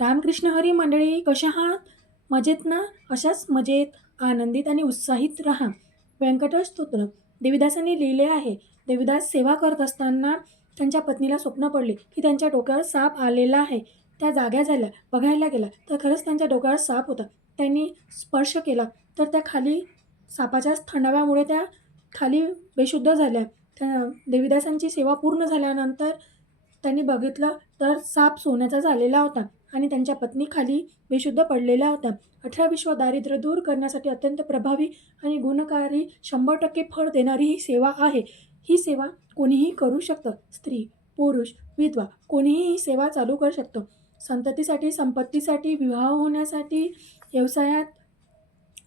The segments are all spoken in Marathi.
रामकृष्ण हरी मंडळी कशा आहात? मजेत ना? अशाच मजेत आनंदित आणि उत्साहित राहा. व्यंकटेश स्तोत्र. देवीदासांनी लिहिले आहे देवीदास सेवा करत असताना त्यांच्या पत्नीला स्वप्न पडले की त्यांच्या डोक्यावर साप आलेला आहे. त्या जाग्या झाल्या बघायला गेला तर खरंच त्यांच्या डोक्यावर साप होता. त्यांनी स्पर्श केला तर त्या खाली सापाच्या थंडाव्यामुळे त्या खाली बेशुद्ध झाल्या. त्या देवीदासांची सेवा पूर्ण झाल्यानंतर त्यांनी बघितलं तर साप सोन्याचा झालेला होता. आणि त्यांच्या पत्नीखाली बेशुद्ध पडलेल्या होत्या अठरा विश्व दारिद्र्य दूर करण्यासाठी अत्यंत प्रभावी आणि गुणकारी शंभर टक्के फळ देणारी ही सेवा आहे. ही सेवा कोणीही करू शकतं. स्त्री पुरुष विधवा कोणीही ही सेवा चालू करू शकतो. संततीसाठी संपत्तीसाठी विवाह होण्यासाठी व्यवसायात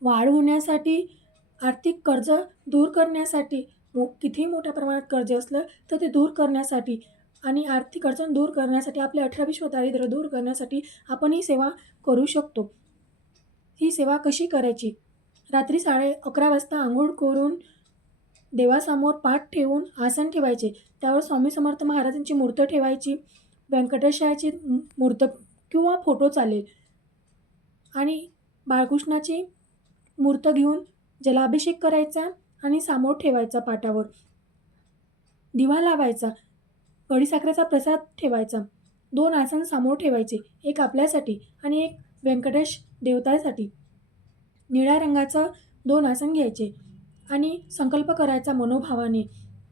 वाढ होण्यासाठी आर्थिक कर्ज दूर करण्यासाठी मो कितीही मोठ्या प्रमाणात कर्ज असलं तर ते दूर करण्यासाठी आणि आर्थिक अडचण दूर करण्यासाठी आपले अठरा विश्व दारिद्र्य दूर करण्यासाठी आपण ही सेवा करू शकतो. ही सेवा कशी करायची? रात्री साडे अकरा वाजता आंघोळ करून देवासमोर पाठ ठेवून आसन ठेवायचे. त्यावर स्वामी समर्थ महाराजांची मूर्त ठेवायची व्यंकटेशाची मूर्त किंवा फोटो चालेल. आणि बाळकृष्णाची मूर्त घेऊन जलाभिषेक करायचा आणि सामोर ठेवायचा पाटावर. दिवा लावायचा. साखरेचा प्रसाद ठेवायचा. दोन आसन समोर ठेवायचे एक आपल्यासाठी आणि एक व्यंकटेश देवतासाठी. निळ्या रंगाचं दोन आसन घ्यायचे आणि संकल्प करायचा मनोभावाने.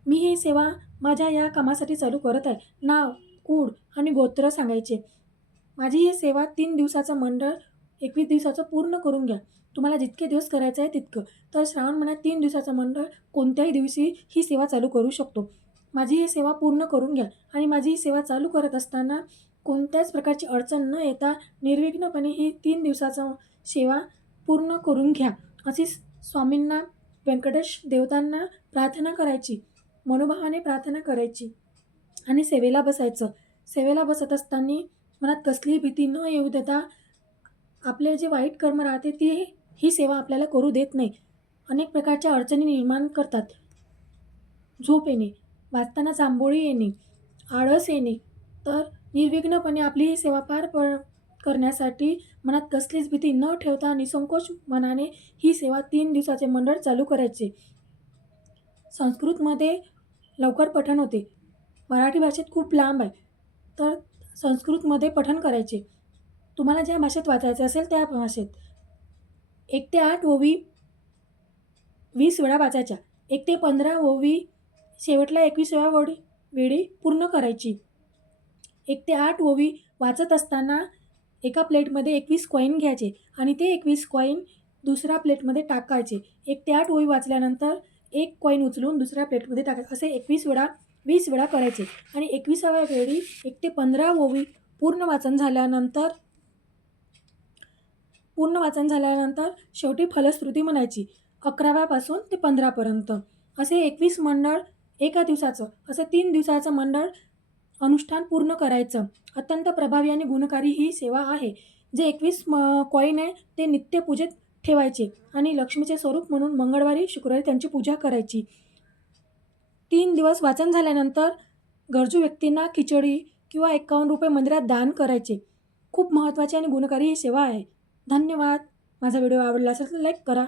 मी ही सेवा माझ्या या कामासाठी चालू करत आहे. नाव कूड आणि गोत्र सांगायचे. माझी ही सेवा तीन दिवसाचं मंडळ एकवीस दिवसाचं पूर्ण करून घ्या. तुम्हाला जितके दिवस करायचं आहे तितकं. तर श्रावण महिन्यात तीन दिवसाचं मंडळ कोणत्याही दिवशी ही सेवा चालू करू शकतो. माझी ही सेवा पूर्ण करून घ्या आणि माझी ही सेवा चालू करत असताना कोणत्याच प्रकारची अडचण न येता निर्विघ्नपणे ही तीन दिवसाचं सेवा पूर्ण करून घ्या. अशी स्वामींना व्यंकटेश देवतांना प्रार्थना करायची. मनोभावाने प्रार्थना करायची. आणि सेवेला बसायचं. सेवेला बसत असताना मनात कसलीही भीती न येऊ देता आपले जे वाईट कर्म राहते ती ही सेवा आपल्याला करू देत नाही. अनेक प्रकारच्या अडचणी निर्माण करतात. झोप येणे. वाचताना जांभोळी येणे आळस येणे तर निर्विघ्नपणे आपली ही सेवा पार पड करण्यासाठी मनात कसलीच भीती न ठेवता निसंकोच मनाने ही सेवा तीन दिवसाचे मंडळ चालू करायचे. संस्कृतमध्ये लवकर पठण होते. मराठी भाषेत खूप लांब आहे तर संस्कृतमध्ये पठण करायचे. तुम्हाला ज्या भाषेत वाचायचं असेल त्या भाषेत. एक ते आठ ओवी वीस वेळा वाचायच्या. एक ते पंधरा ओवी शेवटला एकविसाव्या वडी वेळी पूर्ण करायची. एक ते आठ ओवी वाचत असताना एका प्लेटमध्ये एकवीस कॉईन घ्यायचे आणि ते एकवीस कॉईन दुसऱ्या प्लेटमध्ये टाकायचे. एक ते आठ ओवी वाचल्यानंतर एक कॉईन उचलून दुसऱ्या प्लेटमध्ये टाकायचे. असे एकवीस वेळा वीस वेळा करायचे. आणि एकविसाव्या वेळी एक ते पंधरा ओवी पूर्ण वाचन झाल्यानंतर पूर्ण वाचन झाल्यानंतर शेवटी फलश्रुती म्हणायची अकराव्यापासून ते पंधरापर्यंत. असे एकवीस मंडळ एका दिवसाचं असं तीन दिवसाचं मंडळ अनुष्ठान पूर्ण करायचं. अत्यंत प्रभावी आणि गुणकारी ही सेवा आहे जे एकवीस म कॉईन आहे ते नित्यपूजेत ठेवायचे आणि लक्ष्मीचे स्वरूप म्हणून मंगळवारी शुक्रवारी त्यांची पूजा करायची. तीन दिवस वाचन झाल्यानंतर गरजू व्यक्तींना खिचडी किंवा एकावन्न रुपये मंदिरात दान करायचे. खूप महत्त्वाची आणि गुणकारी ही सेवा आहे. धन्यवाद. माझा व्हिडिओ आवडला असेल तर लाईक करा.